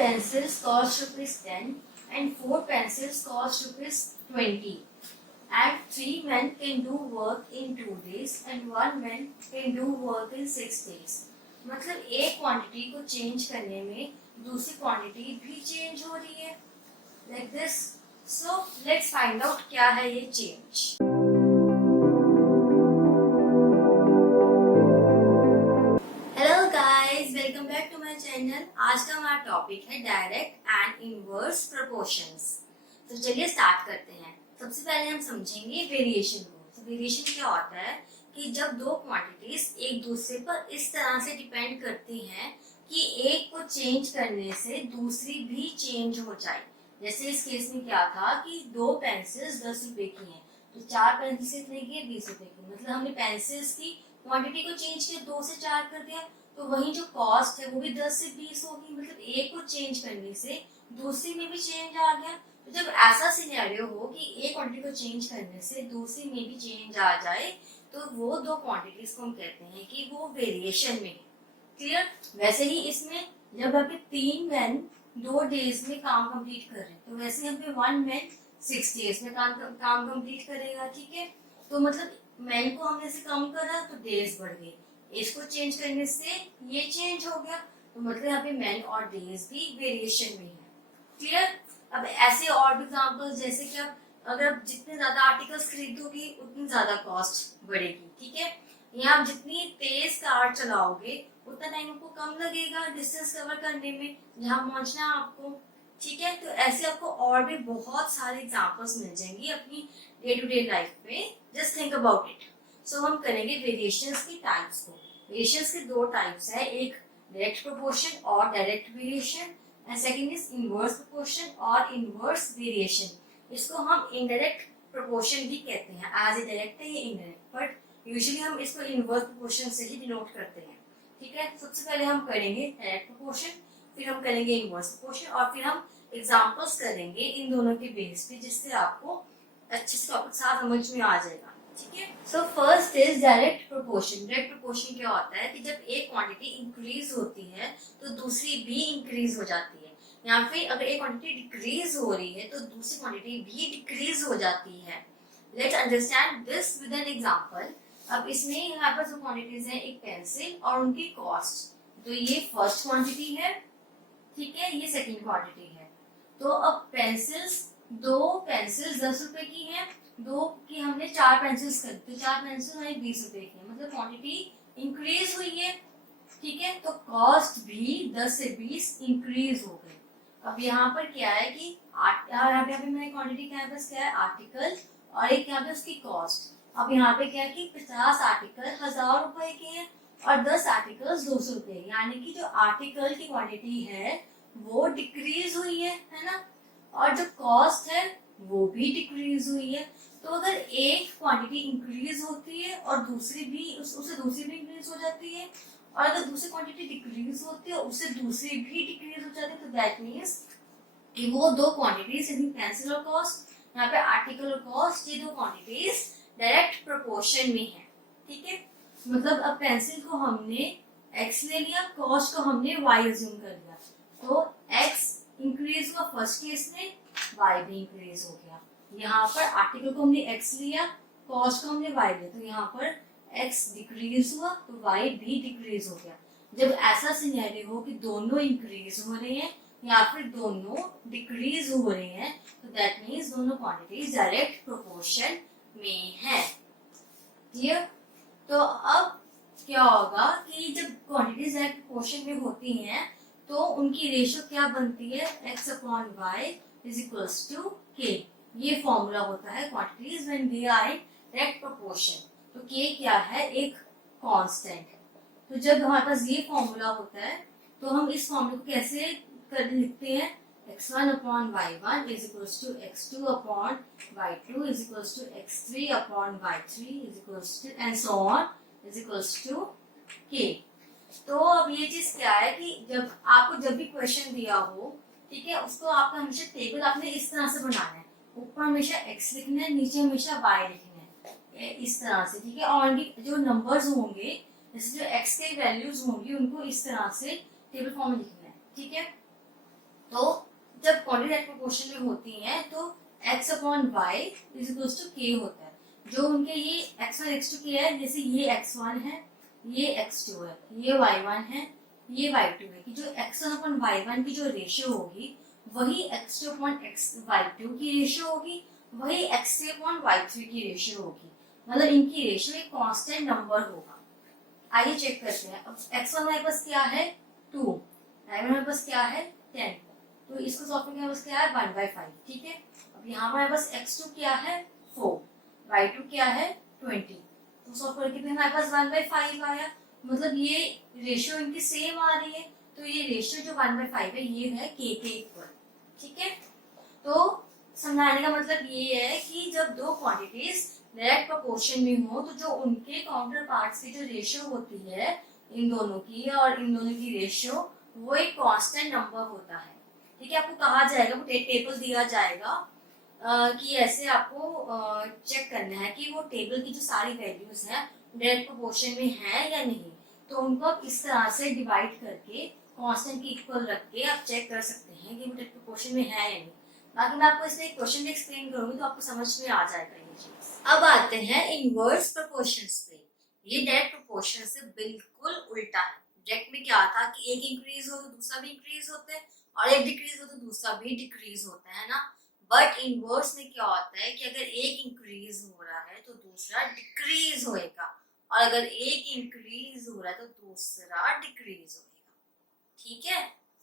pencils cost ₹10 and 4 pencils cost ₹20. And 3 men can do work in 2 days and 1 man can do work in 6 days. मतलब एक quantity को change करने में दूसरी quantity भी change हो रही है, like this. So let's find out क्या है ये change. Welcome back to my channel. आज का हमारा टॉपिक है डायरेक्ट एंड इनवर्स प्रोपोर्शंस. तो चलिए स्टार्ट करते हैं. सबसे पहले हम समझेंगे वेरिएशन को. तो वेरिएशन क्या होता है कि जब दो क्वांटिटीज एक दूसरे पर इस तरह से डिपेंड करती हैं कि एक को चेंज करने से दूसरी भी चेंज हो जाए. जैसे इस केस में क्या था कि 2 पेंसिल्स 10 रुपए की हैं, तो 4 पेंसिल्स कितने की है, 20 रुपए की. मतलब हमने पेंसिल्स की क्वांटिटी को चेंज किया, 2 से 4 कर दिया, तो वही जो कॉस्ट है वो भी 10 से 20 होगी. मतलब एक को चेंज करने से दूसरी में भी चेंज आ गया. तो जब ऐसा सिनेरियो हो कि एक क्वांटिटी को चेंज करने से दूसरी में भी चेंज आ जाए, तो वो दो क्वांटिटीज को हम कहते हैं कि वो वेरिएशन में है. क्लियर. वैसे ही इसमें जब यहाँ पे 3 मैन 2 डेज में काम कंप्लीट कर रहे हैं, तो वैसे यहाँ पे 1 मैन 6 डेज में काम कंप्लीट करेगा. ठीक है. तो मतलब मैन को हमने से कम करा तो डेज बढ़ गए, इसको चेंज करने से ये चेंज हो गया. तो मतलब यहाँ पे मैन और डेज भी वेरिएशन में है. क्लियर. अब ऐसे और भी एग्जांपल्स, जैसे कि अगर आप जितने ज्यादा आर्टिकल्स खरीदोगे उतनी ज्यादा कॉस्ट बढ़ेगी. ठीक है. यहाँ आप जितनी तेज कार चलाओगे उतना टाइम आपको कम लगेगा डिस्टेंस कवर करने में जहाँ पहुंचना है आपको. ठीक है. तो ऐसे आपको और भी बहुत सारे एग्जाम्पल्स मिल जाएंगी अपनी डे टू डे लाइफ में. Just think about it. So हम करेंगे वेरिएशंस की टाइप्स को. वेरिएशंस के 2 टाइप्स है, एक डायरेक्ट प्रोपोर्शन और direct variation, and second is inverse proportion और इनवर्स वेरिएशन. इसको हम इनडायरेक्ट प्रोपोर्शन भी कहते हैं. एज ए डायरेक्ट है ये इनडायरेक्ट, बट यूजुअली हम इसको इनवर्स प्रोपोर्शन से ही डिनोट करते हैं. ठीक है. सबसे पहले हम करेंगे डायरेक्ट प्रोपोर्शन, फिर हम करेंगे इनवर्स प्रोपोर्शन, और फिर हम एग्जाम्पल्स करेंगे इन दोनों के बेस पे, जिससे आपको अच्छे से टॉपिक साथ समझ में आ जाएगा. ठीक है. So first is direct proportion. Direct proportion क्या होता है कि जब एक क्वांटिटी इंक्रीज होती है तो दूसरी भी इंक्रीज हो जाती है. यहाँ पे अगर एक क्वांटिटी डिक्रीज हो रही है तो दूसरी क्वांटिटी भी डिक्रीज हो जाती है. Let's understand this with an example. अब इसमें यहाँ पर जो क्वांटिटीज हैं, एक पेंसिल और उनकी कॉस्ट. तो ये फर्स्ट क्वांटिटी है. ठीक है. ये सेकेंड क्वांटिटी है. तो अब पेंसिल्स, 2 पेंसिल्स 10 रुपए की है, 2 की हमने 4 पेंसिल्स कर दी, 4 पेंसिल हमारी 20 रुपए की है. मतलब क्वांटिटी इंक्रीज हुई है. ठीक है. तो कॉस्ट भी 10 से 20 इंक्रीज हो गई. अब यहाँ पर क्या है कि यहाँ पे मैंने क्वांटिटी क्या है, बस क्या है, आर्टिकल, और एक यहाँ पे उसकी कॉस्ट. अब यहाँ पे क्या है कि 50 आर्टिकल 1000 रुपए के हैं और 10 आर्टिकल 200 रुपए. यानी कि जो आर्टिकल की क्वांटिटी है वो डिक्रीज हुई है ना, और जो कॉस्ट है वो भी डिक्रीज हुई है. तो अगर एक क्वांटिटी इंक्रीज होती है और दूसरी भी उससे दूसरी भी इंक्रीज हो जाती है, और अगर दूसरी क्वांटिटी डिक्रीज होती है उससे दूसरी भी डिक्रीज हो जाती है, तो दैट मींस कि वो दो क्वांटिटीज, यानी पेंसिल और कॉस्ट, यहाँ पे आर्टिकल और कॉस्ट, ये दो क्वांटिटीज डायरेक्ट प्रोपोर्शन में है. ठीक है. मतलब अब पेंसिल को हमने x ले लिया, कॉस्ट को हमने y अज्यूम कर लिया, तो x इंक्रीज हुआ फर्स्ट केस में, y भी इंक्रीज हो गया. यहाँ पर आर्टिकल को हमने x लिया, कॉस्ट को हमने y लिया, तो यहाँ पर x डिक्रीज हुआ तो y भी डिक्रीज हो गया. जब ऐसा सिनेरियो हो कि दोनों इंक्रीज हो रहे हैं या फिर दोनों डिक्रीज हो रहे हैं, तो दैट मीन्स दोनों क्वांटिटीज डायरेक्ट प्रोपोर्शन में है. क्लियर. तो अब क्या होगा कि जब क्वांटिटीज डायरेक्ट प्रोपोर्शन में होती हैं तो उनकी रेशियो क्या बनती है, x/y is equals to k. ये फॉर्मूला होता है quantities when they are in direct proportion. तो k क्या है, एक कांस्टेंट है. तो जब हमारे पास ये फॉर्मूला होता है तो हम इस फॉर्मूले को कैसे लिखते हैं, x1/y1 is equals to x2/y2 is equals to x3/y3 is equals to and so on is equals to k. तो अब ये चीज क्या है कि जब भी क्वेश्चन दिया हो, ठीक है, उसको आपका हमेशा टेबल आपने इस तरह से बनाना है. ऊपर हमेशा x लिखना है, नीचे हमेशा y लिखना है, इस तरह से. ठीक है. और जो नंबर्स होंगे, जैसे जो x के वैल्यूज होंगी, उनको इस तरह से टेबल फॉर्म में लिखना है. ठीक है. ऑलरेडी डायरेक्ट प्रोपोर्शन में होती हैं तो x upon y is equal to k होता है। जो उनके ये x1 x2 के है, जैसे ये x1 है, ये x2 है, ये y1 है, ये y2 है, कि जो x1 अपॉन y1 की जो रेशियो होगी वही x2 अपॉन y2 की रेशियो होगी, वही x3 अपॉन y3 की रेशियो होगी। मतलब इनकी रेशियो एक कांस्टेंट नंबर होगा। आइए चेक करते हैं। अब x1 हमारे पास क्या है 2, y1 हमारे पास क्या है 10, तो इसको सॉल्व करके हमारे पास क्या है 1/5, ठीक है। अब यहाँ हमारे पास x2 क्या है 4, y2 क्या है 20, तो सॉल्व करके भी हमारे पास 1/5 आया। मतलब ये रेशियो इनकी सेम आ रही है, तो ये रेशियो जो 1/5 है ये है k के इक्वल, ठीक है। तो समझाने का मतलब ये है कि जब दो क्वांटिटीज डायरेक्ट प्रोपोर्शन में हो तो जो उनके काउंटर पार्ट्स की जो रेशियो होती है इन दोनों की और इन दोनों की रेशियो वो एक कांस्टेंट नंबर होता है, ठीक है। आपको कहा जाएगा, वो टेबल दिया जाएगा कि ऐसे आपको चेक करना है कि वो टेबल की जो सारी वैल्यूज हैं डायरेक्ट प्रोपोर्शन में है या नहीं, तो उनको आप इस तरह से डिवाइड करके कांस्टेंट की इक्वल रख के आप चेक कर सकते हैं कि वो डायरेक्ट प्रोपोर्शन में है या नहीं। बाकी मैं आपको इसमें एक क्वेश्चन भी एक्सप्लेन करूंगी तो आपको समझ में आ जाएगा ये चीज। अब आते हैं इनवर्स प्रोपोर्शंस पे। ये डायरेक्ट प्रोपोर्शन से बिल्कुल उल्टा है। डायरेक्ट में क्या था कि एक इंक्रीज हो तो दूसरा भी इंक्रीज होता है और एक डिक्रीज हो तो दूसरा भी डिक्रीज होता है ना। बट इनवर्स में क्या होता है कि अगर एक इंक्रीज हो रहा है तो दूसरा डिक्रीज होएगा और अगर एक इंक्रीज हो रहा है तो दूसरा डिक्रीज होएगा, ठीक है।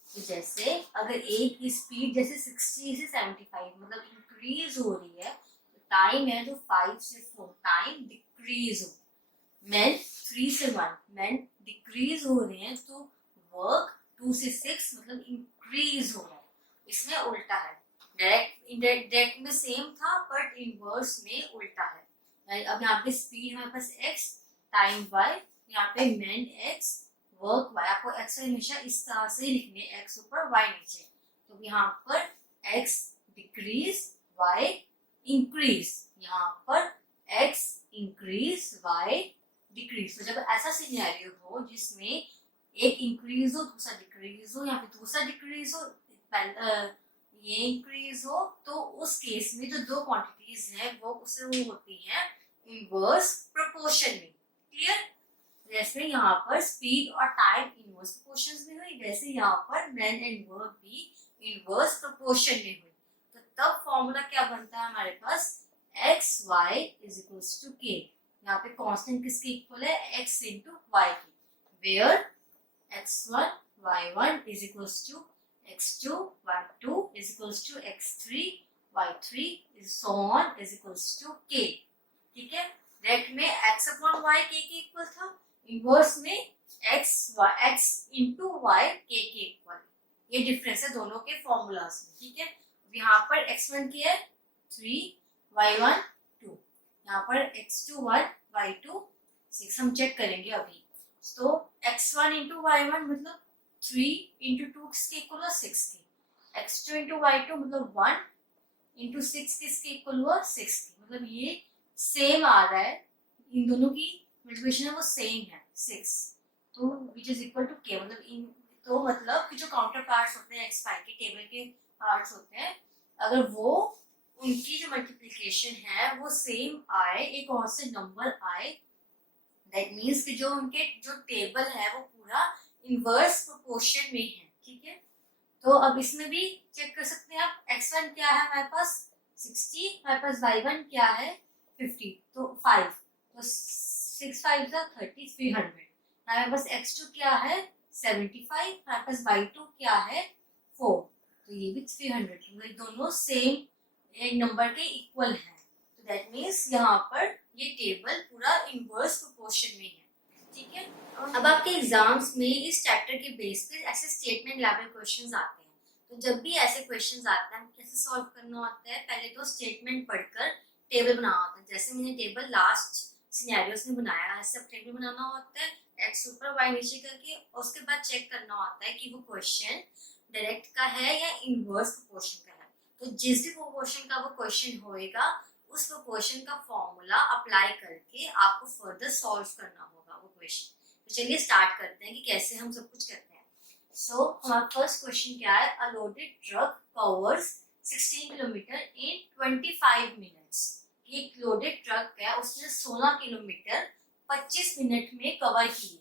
तो जैसे अगर एक की स्पीड जैसे 60 से 75 मतलब इंक्रीज हो रही है तो टाइम है तो 5 से 4 टाइम डिक्रीज हो। मैन 3 से 1 मैन डिक्रीज हो रहे हैं तो वर्क 2 से 6 मतलब इंक्रीज हो रहा है। इसमें उल्टा है। डायरेक्ट में सेम था बट इनवर्स में उल्टा है। अब यहाँ पे स्पीड हमारे पास x, टाइम y, यहाँ पे मैन x, वर्क y। आपको x हमेशा इस तरह से लिखने, x ऊपर y नीचे। तो यहाँ पर x डिक्रीज y इंक्रीज, यहाँ पर x इंक्रीज y डिक्रीज। तो जब ऐसा सिनेरियो हो जिसमें एक इंक्रीज हो दूसरा डिक्रीज हो या फिर दूसरा डिक्रीज हो ये इंक्रीज हो, तो उस केस में जो दो क्वांटिटीज हैं वो उससे वो होती हैं इनवर्स प्रोपोर्शन में। क्लियर? जैसे यहाँ पर स्पीड और टाइम इनवर्स प्रोपोर्शंस में हुई, वैसे यहाँ पर मैन एंड वर्क भी इनवर्स प्रोपोर्शन में हुई। तो तब फॉर्मूला क्या बनता है हमारे पास x y is equals to k. यहाँ पे कांस्टेंट किसके इक्वल है x इंटू वाई की, where x1 y1 is equals to x2 y2 is equals to x3 y3 is so on is equals to k, ठीक है। Direct में x upon y k के equal था, inverse में x into y k के equal. ये difference है दोनों के फॉर्मूलाज में, ठीक है। यहाँ पर x1 की है 3 y1 2, यहाँ पर x2 1 y2 6 हम चेक करेंगे अभी। तो x1 इंटू y1 मतलब 3 इंटू 2 किसके इक्वल हुआ 6 के, x2 इंटू y2 मतलब 1 इंटू 6 किसके इक्वल हुआ 6 के। मतलब ये सेम आ रहा है, इन दोनों की मल्टीप्लिकेशन है वो सेम है 6, तो which is equal to k। मतलब इन तो मतलब कि जो काउंटर पार्ट्स होते हैं x5 के टेबल के पार्ट्स होते हैं, अगर वो उनकी जो मल्टीप्लिकेशन है वो सेम आए, एक और से नंबर आए, दैट मीन्स कि जो उनके जो टेबल है वो पूरा इनवर्स प्रोपोर्शन में है, ठीक है। तो अब इसमें भी चेक कर सकते हैं आप, x1 क्या है हमारे पास 60, हमारे पास y1 क्या है 50, तो 5, तो 6 5 30 300। हमारे पास x2 क्या है 75, हमारे पास y2 क्या है 4, तो ये भी 300। तो दोनों सेम एक नंबर के इक्वल है, तो दैट मीन्स यहाँ पर ये टेबल पूरा इनवर्स प्रोपोर्शन में है, ठीक है। अब आपके एग्जाम्स में इस चैप्टर के बेस पे ऐसे स्टेटमेंट लेवल क्वेश्चंस आते हैं। तो जब भी ऐसे क्वेश्चंस आते हैं कैसे सॉल्व करना होता है, पहले तो स्टेटमेंट पढ़कर टेबल बनाना होता है। जैसे मैंने टेबल लास्ट सिनेरियोस में बनाया है, ऐसे टेबल बनाना होता है x ऊपर y नीचे करके, और उसके बाद चेक करना होता है कि वो क्वेश्चन डायरेक्ट का है या इनवर्स प्रोपोर्शन का है। तो जिस भी प्रोपोर्शन का वो क्वेश्चन होएगा उस प्रोपोर्शन का फॉर्मूला अप्लाई करके आपको फर्दर सॉल्व करना होगा वो क्वेश्चन। तो चलिए स्टार्ट करते हैं कि कैसे हम सब कुछ करते हैं। सो हमारा फर्स्ट क्वेश्चन क्या है, अ लोडेड ट्रक कवर्स 16 किलोमीटर इन 25 मिनट्स। एक लोडेड ट्रक है, उसने 16 किलोमीटर 25 मिनट में कवर किए।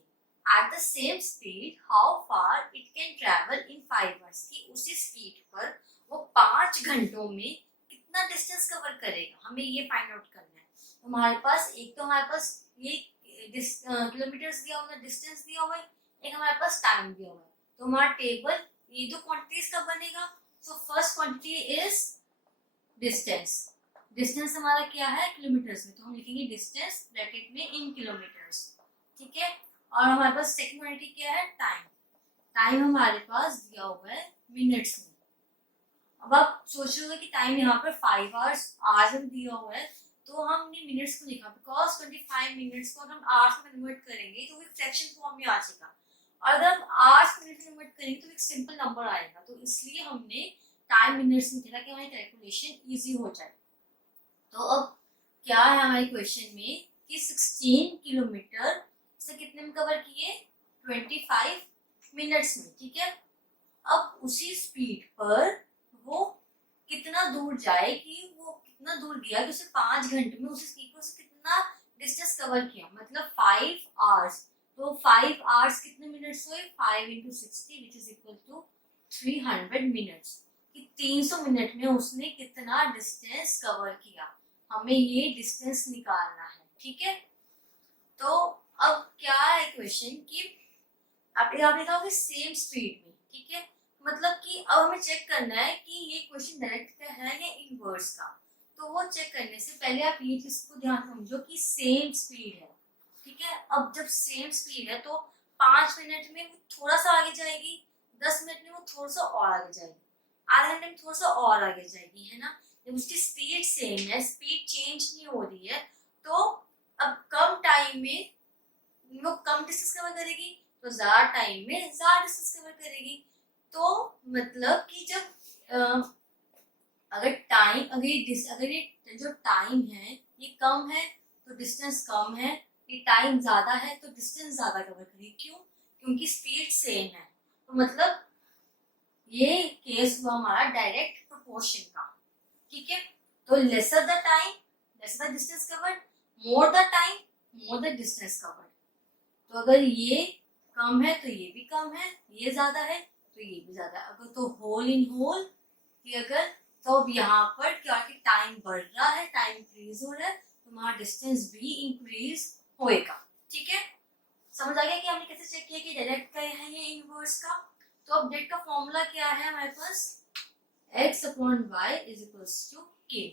At the same speed how far it can travel in 5 hours, कि उसी स्पीड पर वो 5 घंटों में कितना डिस्टेंस कवर करेगा, हमें ये फाइंड आउट करना है। तो हमारे पास एक तो हमारे पास ये किलोमीटर्स दिया हुआ है, डिस्टेंस दिया हुआ है, एक हमारे पास टाइम दिया हुआ है। तो हमारा टेबल ये दो क्वांटिटीज का बनेगा। So first quantity is distance. Distance हमारा क्या है, किलोमीटर्स में, तो हम लिखेंगे डिस्टेंस ब्रैकेट में इन किलोमीटर्स, ठीक है। और हमारे पास सेकंड क्वांटिटी क्या है, टाइम। टाइम हमारे पास दिया हुआ है मिनट्स में। अब आप सोच रहे हो कि टाइम यहाँ पर 5 आवर्स आज में दिया हुआ है, तो हमने मिनट्स को लिखा, बिकॉज 25 मिनट्स को हम आवर्स में कन्वर्ट करेंगे तो वो फ्रैक्शन फॉर्म में आ जाएगा। और अगर हम आवर्स मिनट में कन्वर्ट करेंगे तो एक सिंपल नंबर आएगा, तो इसलिए हमने टाइम मिनट्स में किया कि हमारी कैलकुलेशन इजी हो जाए। तो अब क्या है हमारे क्वेश्चन में कि 16 किलोमीटर से कितने में कवर किए, 25 मिनट्स में, ठीक है। अब उसी स्पीड पर वो कितना दूर जाए, कि वो कितना दूर गया कि उसे 5 घंटे में उसी स्पीड पर उसे कितना डिस्टेंस कवर किया, मतलब 5 आवर्स। तो 5 आवर्स कितने मिनट्स हुए, 5 into 60 which is equal to 300 minutes, कि 300 मिनट में उसने कितना डिस्टेंस कवर किया। हमें ये डिस्टेंस निकालना है, ठीक है। तो अब क्या है क्वेश्चन कि आप लिखा होगा सेम स्पीड में, ठीक है। मतलब कि अब हमें चेक करना है कि ये क्वेश्चन डायरेक्ट का है या इनवर्स का। तो वो चेक करने से पहले आप ये चीज को ध्यान समझो कि सेम स्पीड है, ठीक है। अब जब सेम स्पीड है तो 5 मिनट में वो थोड़ा सा आगे जाएगी, 10 मिनट में वो थोड़ा सा और आगे जाएगी, आधे घंटे में थोड़ा सा और आगे जाएगी, है ना। जब उसकी स्पीड सेम है, स्पीड चेंज नहीं हो रही है, तो अब कम टाइम में वो कम डिस्टेंस कवर करेगी, तो ज्यादा टाइम में ज्यादा डिस्टेंस कवर करेगी। तो मतलब कि जब अगर ये जो टाइम है ये कम है तो डिस्टेंस कम है, ये टाइम ज्यादा है तो डिस्टेंस ज्यादा कवर करेगी। क्यों, क्योंकि स्पीड सेम है। तो मतलब ये केस हुआ हमारा डायरेक्ट प्रोपोर्शन का, ठीक है। तो lesser the time lesser the distance covered, more the time more the distance covered. तो अगर ये कम है तो ये भी कम है, ये ज्यादा है तो ये भी ज्यादा है। अगर तो होल इन होल कि अगर तो अब यहाँ पर क्या कि टाइम बढ़ रहा है, टाइम इंक्रीज हो रहा है, तो हमारा डिस्टेंस भी इंक्रीज होएगा, ठीक है। समझ आ गया कि हमने कैसे चेक किया कि डायरेक्ट का है ये इनवर्स का। तो अब डेट का फॉर्मूला क्या है हमारे पास, x upon y is equals to k,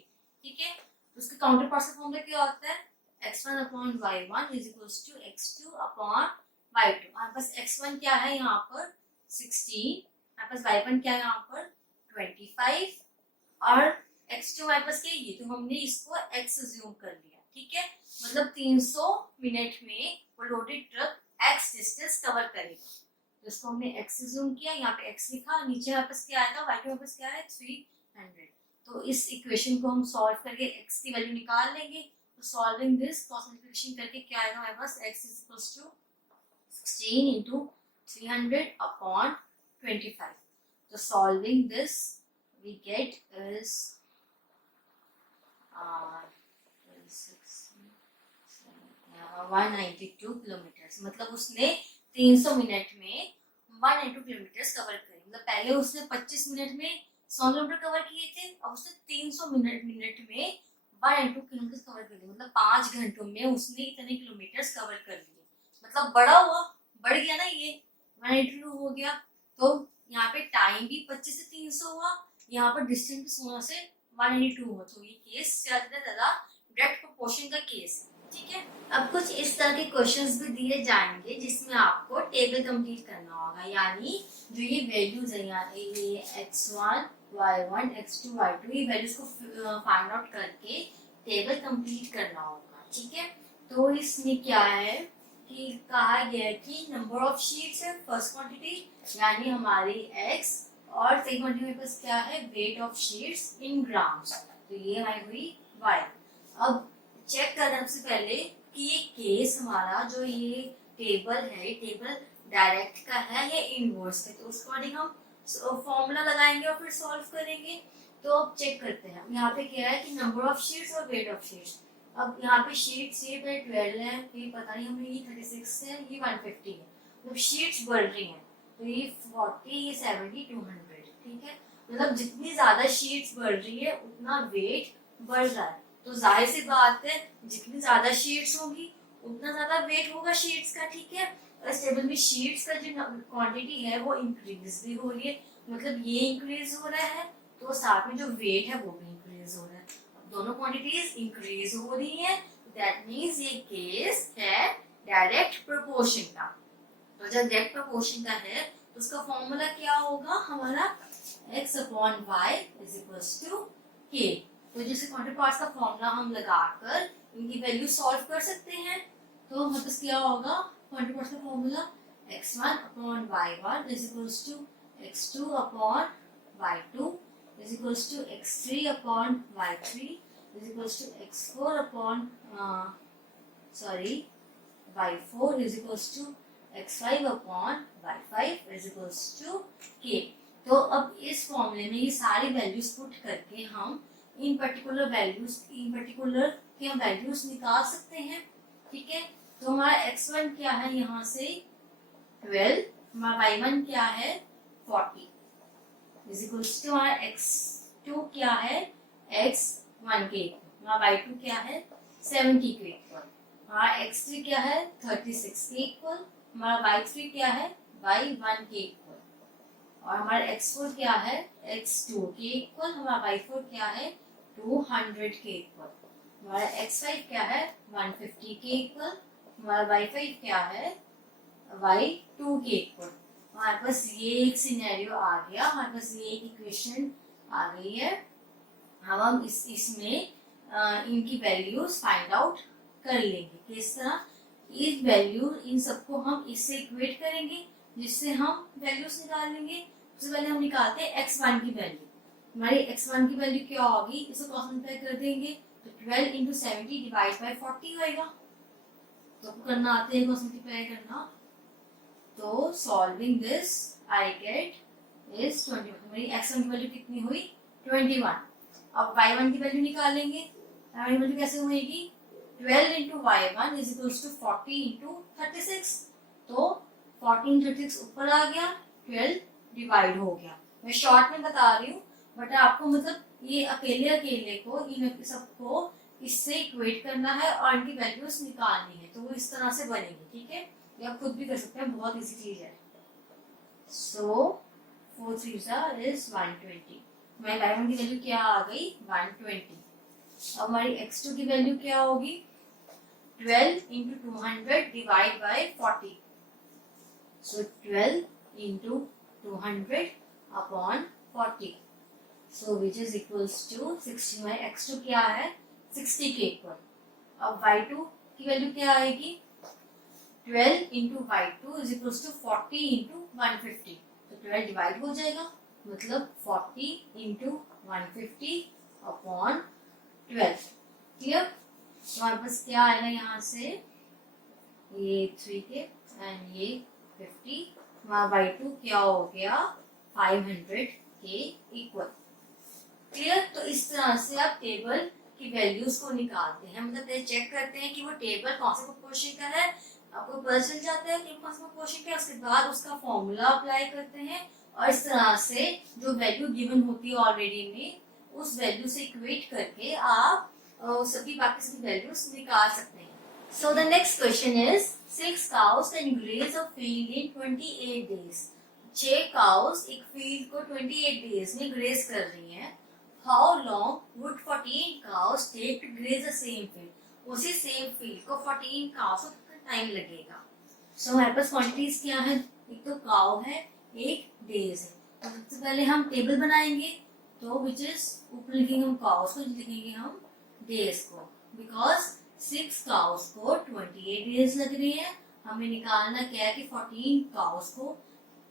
ठीक है। उसके काउंटर पार्ट का फॉर्मूला क्या होता है, x1 upon y1 is equals to x2 upon y2। हमारे पास x1 क्या है यहाँ पर 16, हमारे पास y1 क्या है यहाँ पर 25, और x2 हमारे पास क्या है, ये तो हमने इसको x अज्यूम कर लिया, ठीक है। मतलब 300 मिनट में वो loaded truck x distance cover करेगा, तो इसको हमने x अज्यूम किया, यहाँ पे x लिखा, नीचे हमारे पास क्या आएगा, y2 हमारे पास क्या है 300। तो इस इक्वेशन को हम सॉल्व करके x की वैल्यू निकाल लेंगे। तो सॉल्विंग दिस क्रॉस मल्टीप्लिकेशन करके क्या आएगा हमारे पास, x is equals to 16 into 300 upon 25. So solving this we get is 192 kilometre. मतलब उसने 300 मिनट में 192 किलोमीटर कवर करे। मतलब पहले उसने 25 मिनट में 100 किलोमीटर कवर किए थे, अब उसने 300 मिनट में 192 किलोमीटर कवर कर लिए। मतलब 5 घंटों में उसने इतने किलोमीटर कवर कर लिए। मतलब बड़ा हुआ, बढ़ गया ना, ये 182 हो गया। तो यहाँ पे टाइम भी 25 से 300 हुआ, यहाँ पर डिस्टेंस 16 से 182 हुआ। तो ये केस ज्यादा डायरेक्ट प्रोपोर्शन का केस है, ठीक है। अब कुछ इस तरह के क्वेश्चंस भी दिए जाएंगे जिसमें आपको टेबल कंप्लीट करना होगा, यानी जो ये वैल्यूज है यहाँ ये x1 y1 x2 y2 ये वैल्यूज को फाइंड आउट करके टेबल कंप्लीट करना होगा, ठीक है। तो इसमें क्या है कि कहा गया है कि नंबर ऑफ शीट्स है फर्स्ट क्वांटिटी, यानी हमारी x, और सेकंड क्वांटिटी में पास क्या है weight of sheets in grams, तो ये हमारी हुई y। अब चेक करना सबसे पहले कि ये केस हमारा जो ये टेबल है, टेबल डायरेक्ट का है या इनवर्स का, तो उसके अकॉर्डिंग हम फॉर्मूला लगाएंगे और फिर सॉल्व करेंगे। तो अब चेक करते हैं, यहाँ पे क्या है कि नंबर ऑफ शीट्स और वेट ऑफ शीट्स। अब यहाँ पे शीट्स ये पे 12 है, ये पता नहीं हमें, ये 36 है, ये 150 है, मतलब शीट्स बढ़ रही हैं, तो ये 40, ये 70, 200, ठीक है। मतलब जितनी ज्यादा शीट्स बढ़ रही है उतना वेट बढ़ रहा है, तो जाहिर सी बात है जितनी ज्यादा शीट्स होगी उतना ज्यादा वेट होगा शीट्स का, ठीक है। और इस टेबल में शीट्स का जो क्वांटिटी है वो इंक्रीज भी हो रही है, मतलब ये इंक्रीज हो रहा है, तो साथ में जो वेट है वो भी इंक्रीज हो रहा है, दोनों क्वांटिटीज इंक्रीज हो रही है, दैट मींस ये केस है डायरेक्ट प्रोपोर्शन का। तो जब डायरेक्ट प्रोपोर्शन का है तो उसका फॉर्मूला क्या होगा हमारा, x upon y is equals to k। तो जैसे क्वांटिटी पार्ट्स का फॉर्मूला हम लगाकर इनकी वैल्यू सॉल्व कर सकते हैं। तो मतलब क्या होगा, क्वांटिटी पार्ट्स का formula x1 upon y1 is equals to x2 upon y2 is equals to x3 upon y3 is equals to x4 upon y4 is equals to x5 upon y5 is equals to k। तो अब इस फॉर्मूले में ये सारी values put करके हम इन particular के हम वैल्यूज निकाल सकते हैं, ठीक है। तो हमारा x1 क्या है यहाँ से 12, हमारा y1 क्या है 40 इज इक्वल्स टू हमारा x2 क्या है x1 के इक्वल, हमारा y2 क्या है 70 के इक्वल, हमारा x3 क्या है 36 के इक्वल, हमारा y3 क्या है y1 के इक्वल, और हमारा x4 क्या है x2 के इक्वल, हमारा y4 क्या है 200 के इक्वल, हमारा x5 क्या है 150 के इक्वल, हमारा y5 क्या है y2 के इक्वल। हमारे पास ये एक सिनेरियो आ गया, हमारे पास ये एक इक्वेशन आ गई है। अब हम इसमें इनकी वैल्यूज फाइंड आउट कर लेंगे, किस तरह, इस वैल्यू इन सबको हम इससे इक्वेट करेंगे जिससे हम वैल्यूज निकाल लेंगे। सबसे पहले हम निकालते हैं x1 की वैल्यू, हमारी x1 की वैल्यू क्या होगी, इसे क्रॉस मल्टीप्लाई कर देंगे तो 12 into 70 डिवाइड बाय 40 होएगा, तो करना आते हैं क्रॉस मल्टीप्लाई करना। तो solving this I get is 21, मेरी x1 की वैल्यू कितनी हुई 21। अब y1 की वैल्यू निकालेंगे, y1 की वैल्यू कैसे होएगी 12 into y1 is equals to 40 into 36, तो 14 36 ऊपर आ गया, 12 डिवाइड हो गया। मैं शॉर्ट में बता रही हूँ, बट आपको मतलब ये अकेले को इन सबको इससे इक्वेट करना है और इनकी वैल्यूज निकालनी है, तो वो इस तरह से बनेगी, ठीक है। ये आप खुद भी कर सकते हैं, बहुत इजी चीज है। सो 4 3 is 120, हमारी y1 की वैल्यू क्या आ गई 120। अब हमारी x2 की वैल्यू क्या होगी 12 into 200 divide by 40, so 12 into 200 upon 40, so which is equals to 60। हमारी x2 क्या है 60 के इक्वल। अब y2 की वैल्यू क्या आएगी 12 into y2 is equals to 40 into 150, तो 12 डिवाइड हो जाएगा, मतलब 40 into 150 अपॉन 12, क्लियर। तो हमारे पास क्या आएगा यहाँ से ये 3 के एंड ये 50, हमारा y2 क्या हो गया 500 के इक्वल, क्लियर। तो इस तरह से आप टेबल की वैल्यूज को निकालते हैं, मतलब चेक करते हैं कि वो टेबल कौन से प्रोपोर्शन का है, आपको पता चल जाता है कि कौन सा प्रोपोर्शन क्या, उसके बाद उसका फॉर्मूला अप्लाई करते हैं और इस तरह से जो वैल्यू गिवन होती है ऑलरेडी में उस वैल्यू से इक्वेट करके आप सभी बाकी सभी वैल्यूज निकाल सकते हैं। So the next question is 6 cows can graze a field in 28 days। 6 cows एक फील्ड को 28 डेज में ग्रेज कर रही हैं। How long would 14 cows take to graze the same field? उसी सेम फील्ड को 14 cows को टाइम लगेगा। सो हमारे पास क्वांटिटीज क्या है, एक तो काउ है, एक डेज है। तो सबसे पहले हम टेबल बनाएंगे, तो विच इज ऊपर लिखेंगे हम काउस को, लिखेंगे हम डेज को, बिकॉज 6 काउस को 28 डेज लग रही है। हमें निकालना क्या है कि 14 काउस को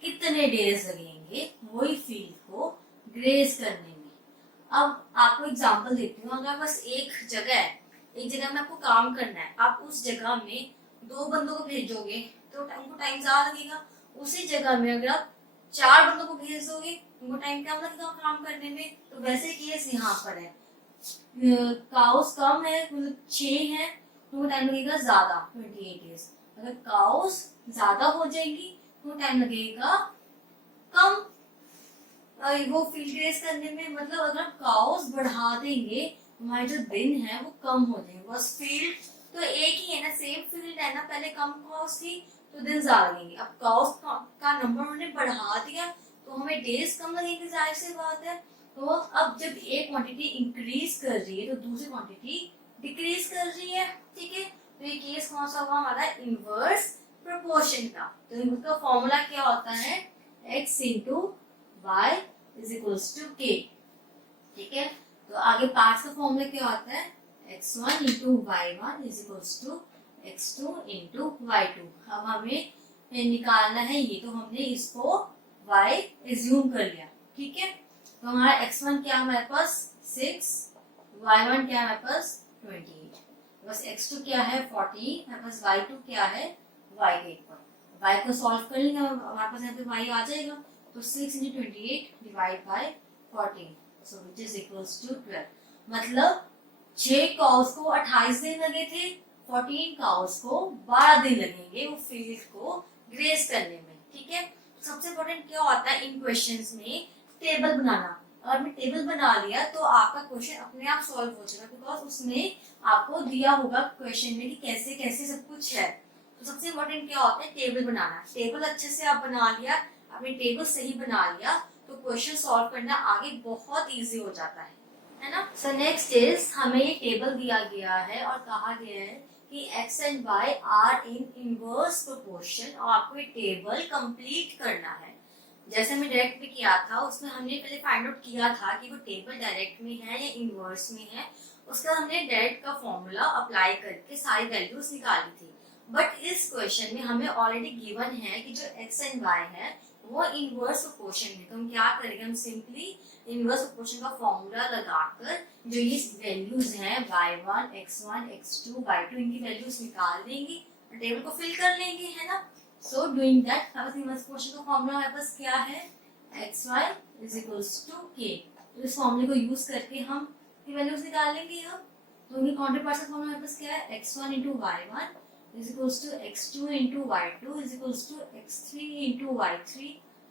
कितने डेज लगेंगे वही फील्ड को ग्रेज करने में। अब आपको एग्जांपल देती हूँ, अगर बस एक जगह में आपको काम करना है, आप उस जगह में 2 बंदों को भेजोगे तो उनको टाइम ज्यादा लगेगा, उसी जगह में अगर आप 4 बंदों को भेज दोगे, उनको टाइम कम लगेगा काम करने में। तो वैसे केस यहाँ पर है, काउस कम है, मतलब 6 है, तो टाइम लगेगा ज्यादा 28 डेज। अगर काउस ज्यादा हो जाएंगी तो टाइम लगेगा कम वो फील्ड रेस करने में। मतलब अगर आप काउस बढ़ा देंगे, हमारे जो दिन है वो कम हो जाएंगे। बस फील्ड तो एक ही है ना, सेम फील्ड है ना, पहले कम काउस थी तो दिन ज्यादा लगेंगे। अब काउस का नंबर उन्होंने बढ़ा दिया तो हमें डेज कम लगेंगे, जाहिर सी बात है। तो अब जब एक क्वांटिटी इंक्रीज कर रही है तो दूसरी क्वांटिटी डिक्रीज कर रही है, ठीक है। तो ये केस कौन सा हुआ हमारा, इनवर्स प्रोपोर्शन का। तो इनका फॉर्मूला क्या होता है, x into y is equals to k, ठीक है। तो आगे पार्ट्स का फॉर्मूला क्या होता है, x1 into y one is equals to x2 into y two. अब हमें निकालना है ये, तो हमने इसको y एज्यूम कर लिया, ठीक है। तो हमारा x1 क्या हमारे पास 6, y1 क्या हमारे पास 28, बस x2 क्या है 40, हमारे पास y2 क्या है y8 पर। y को सॉल्व कर लेंगे, हमारे पास यहाँ पे y आ जाएगा। तो 6 into 28 divide by 14, so which is equals to 12। मतलब 6 काउस को 28 दिन लगे थे, 14 काउस को 12 दिन लगेंगे वो फील्ड को ग्रेस करने में, ठीक है। सबसे इम्पोर्टेंट क्या होता है इन क्वेश्चंस में, टेबल बनाना। अगर मैं टेबल बना लिया तो आपका क्वेश्चन अपने आप सॉल्व हो जाएगा, बिकॉज उसमें आपको दिया होगा क्वेश्चन में कि कैसे कैसे सब कुछ है। तो सबसे इम्पोर्टेंट क्या होता है, टेबल बनाना। टेबल अच्छे से आप बना लिया, आपने टेबल सही बना लिया तो क्वेश्चन सॉल्व करना आगे बहुत इजी हो जाता है ना। सो नेक्स्ट इज, हमें ये टेबल दिया गया है और कहा गया है कि x and y are in inverse proportion, और आपको ये टेबल कंप्लीट करना है। जैसे हमने डायरेक्ट में किया था, उसमें हमने पहले फाइंड आउट किया था कि वो टेबल डायरेक्ट में है या इनवर्स में है। उसका हमने डायरेक्ट का फॉर्मूला अप्लाई करके सारी वैल्यूज निकाली थी। बट इस क्वेश्चन में हमें ऑलरेडी गिवन है कि जो x एंड y है वो इनवर्स प्रोपोर्शन में। तो हम क्या करेंगे, हम सिंपली इनवर्स प्रोपोर्शन का फॉर्मूला लगाकर जो ये वैल्यूज हैं y1, x1, x2, y2, इनकी वैल्यूज निकाल देंगे और टेबल को फिल कर लेंगे, है ना। सो डूइंग दैट हमारे इनवर्स प्रोपोर्शन का फॉर्मूला हमारे पास क्या है, xy is equals to k। तो इस फॉर्मूले को यूज करके हम की वैल्यूज निकाल लेंगे। अब तो इनके काउंटर पार्ट्स का फॉर्मूला हमारे पास क्या है, x1 into y1 is equals to x2 into y2 is equals to x3 into y3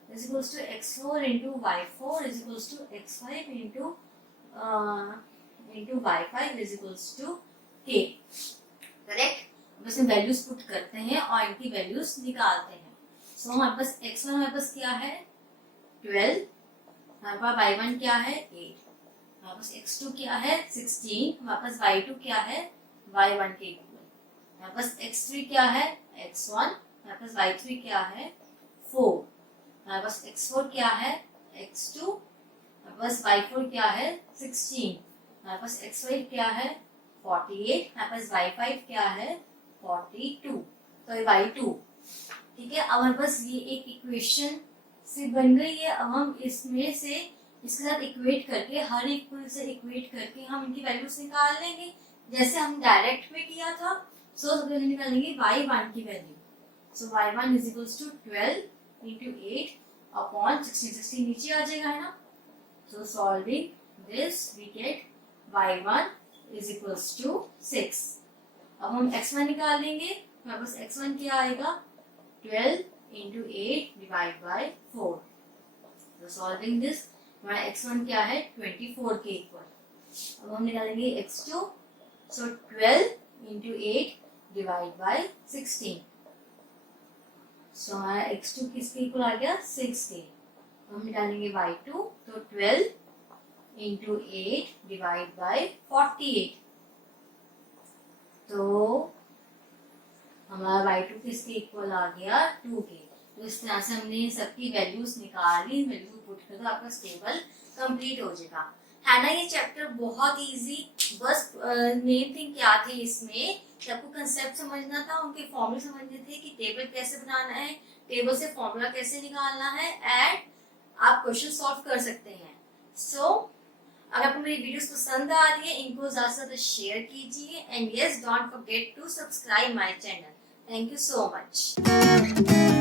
is equals to x4 into y4 is equals to x5 into y5 is equals to k, correct. अब इसमें values put करते हैं और इनकी values निकालते हैं। सो हमारे पास x1 हमारे पास क्या है 12, हमारे पास y1 क्या है 8, हमारे पास x2 क्या है 16, हमारे पास y2 क्या है y1 के इक्वल, हमारे पास x3 क्या है x1, हमारे पास y3 क्या है 4, हमारे पास x4 क्या है x2, हमारे पास y4 क्या है 16, हमारे पास x5 क्या है 48, हमारे पास y5 क्या है 42, तो ये y2, ठीक है। अब हमारे पास ये एक इक्वेशन से बन गई है। अब हम इसमें से इसके साथ इक्वेट करके, हर एक से इक्वेट करके हम इनकी वैल्यूज निकाल लेंगे, जैसे हम डायरेक्ट में किया था। सो सबसे पहले निकालेंगे y1 की value. So y1 is equals to 12 into 8 अपॉन 16, 16 नीचे आ जाएगा, है ना। So solving this we get y1 is equals to 6। अब हम x1 निकाल लेंगे, हमारे पास x1 क्या आएगा 12 into 8 डिवाइड बाय 4। तो सॉल्विंग दिस हमारा x1 क्या है 24 के इक्वल। अब हम निकालेंगे x2, so 12 into 8 divide by 16। सो हमारा x2 किसके इक्वल आ गया 6 के। हम निकालेंगे y2, तो 12 into 8 डिवाइड बाय 48। तो हमारा y2 किसके इक्वल आ गया 2 के। तो इस तरह से हमने सबकी वैल्यूज निकाली, वैल्यू पुट कर दो, आपका टेबल कंप्लीट हो जाएगा, है ना। ये चैप्टर बहुत इजी, बस मेन थिंग क्या थी इसमें कि आपको कंसेप्ट समझना था, उनके फॉर्मूले समझने थे कि टेबल कैसे बनाना है, टेबल से फॉर्मूला कैसे निकालना है, एंड आप क्वेश्चन सॉल्व कर सकते हैं। सो अगर आपको मेरी वीडियोस पसंद आ रही है, इनको ज्यादा से ज्यादा शेयर कीजिए, and yes don't forget to subscribe my channel. Thank you so much.